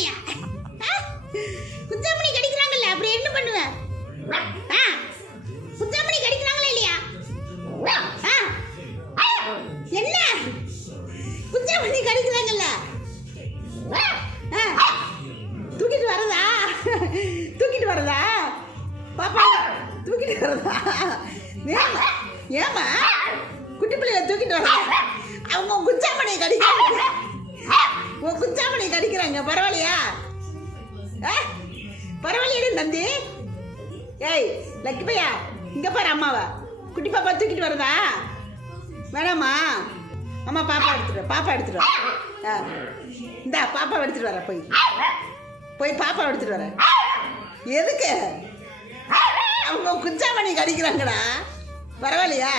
மாறியா? குஞ்சாமணி கடிக்கிறாங்கல்ல, அப்புறம் என்ன பண்ணுவேன்? குஞ்சாமணி கடிக்கிறாங்களா இல்லையா? என்ன குஞ்சாமணி கடிக்கிறாங்கல்ல, தூக்கிட்டு வரதா? தூக்கிட்டு வரதா பாப்பா? தூக்கிட்டு வரதா? ஏமா குட்டி பிள்ளைய தூக்கிட்டு வரதா? அவங்க குஞ்சாமணியை கடிக்கிறாங்க. உன் குஞ்சாமணியை கடிக்கிறாங்க. பரவாயில்லையா? பரவாயில்லையா தந்தி? ஏய் லக்கி பையா, இங்க பாரு அம்மாவை. குட்டி பாப்பா தூக்கிட்டு வரதா? வேணாமா? அம்மா பாப்பா எடுத்துட்டு, பாப்பா எடுத்துட்டு வர. இந்தா பாப்பா எடுத்துட்டு வர. போய் பாப்பா எடுத்துட்டு வர. எதுக்கு? அவங்க குஞ்சாமணி கடிக்கிறாங்கடா. பரவாயில்லையா?